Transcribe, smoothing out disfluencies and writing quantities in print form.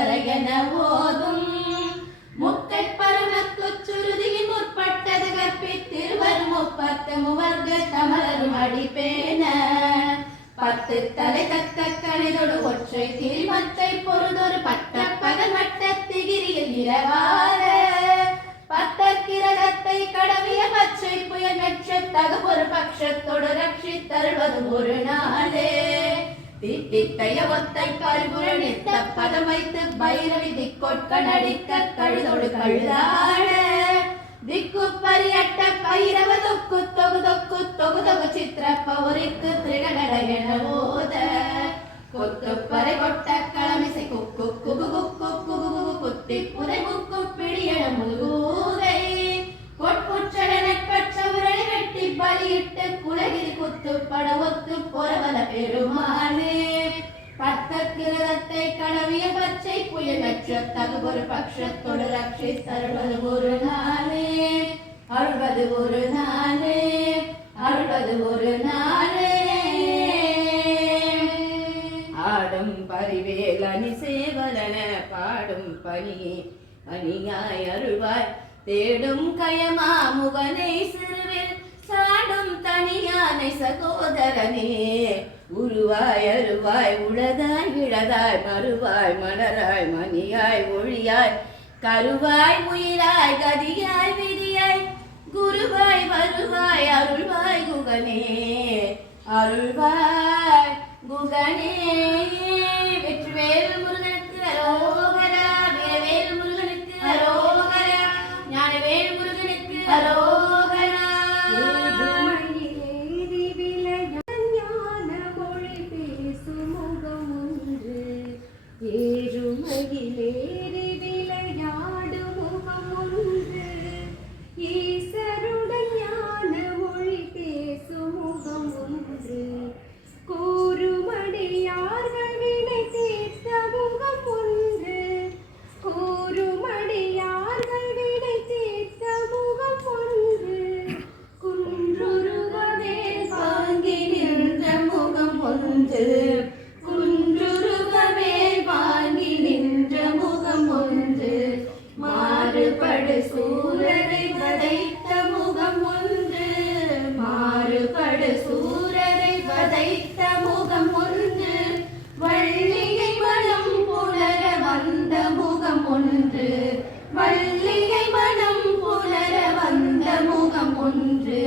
வரையன ஓதும் முக்கை பரமத்துச் சுருதியின் முற்பட்டது கற்பித்திருவர் முப்பத்து முவர்க தமரரும் அடிப்பேன பத்து தலை தக்க கணிதொடு ஒற்றை திரிமத்தை பொருதொரு பட்ட பகல் மட்ட திகிரியில் இரவார பத்தற்கிரகத்தை கடவிய பச்சை புயல் மெச்ச தகுபொரு பட்சத்தோடு ரட்சித்தருள்வது ஒரு நாளே தித்தித்தைய ஒத்தை பரிபுரணித்த பதம் வைத்து பைரவி திக்கொட்க நடிக்க கழுதொடு கழுதாட திக்கு பரியட்ட பைரவ தொக்கு தொகு தொக்கு தொகு தொகு சித்திர பௌரிக்கு திரிகடன ஓத கொத்து பறை கொட்ட களமிசை குக்கு குகு குக்கு குகு குத்தி புரை முக்கு பிடியன முழுகூதை கொட்புற்றட நட்பற்ற உரணி வெட்டி பலியிட்டு குலகிரி குத்து படவொத்து பொறவல பெருமானே பத்தற்கிரதத்தை கடவிய பச்சை புயல் நட்ச தகுபொரு பட்சத்தோடு ரட்சித்தருள்வது ஒரு நாளே அருள்வது ஒரு நாளே அருள்வது ஒரு நாளே ஆடும் பரிவேல் அணி சேவலன பாடும் பணி அணியாய் அருள்வாய் தேடும் கயமா முகனை சிறுவில் சாடும் தனியானை சகோதரனே உருவாய் அருவாய் உளதாய் விழதாய் மறுவாய் மலராய் மணியாய் ஒளியாய் கருவாய் உயிராய் கதியாய் விதியாய் குருவாய் வருவாய் அருள்வாய் குகனே அருள்வாய் குகனே வெற்றிவேல் முருகனுக்கு அரோகரா வேல் முருகனுக்கு அரோகரா ஞானவேல் முருகனுக்கு அரோகரா ஏறுமகிலேறி விளையாடு முகம் ஒன்று ஈசருடன் ஞான மொழி பேசும் முகம் ஒன்று கூறுமடியார்கள் வினை தீர்த்த முகம் ஒன்று கூறுமடியார்கள் வினை தீர்த்த முகம் ஒன்று குன்றுருவவே வாங்கி நின்ற முகம் ஒன்று மாறுபடு சூரரை வதைத்த முகம் ஒன்று மாறுபடு சூரரை வதைத்த முகம் ஒன்று வள்ளியை மனம் புலர வந்த முகம் ஒன்று வள்ளியை மனம் புலர வந்த முகம் ஒன்று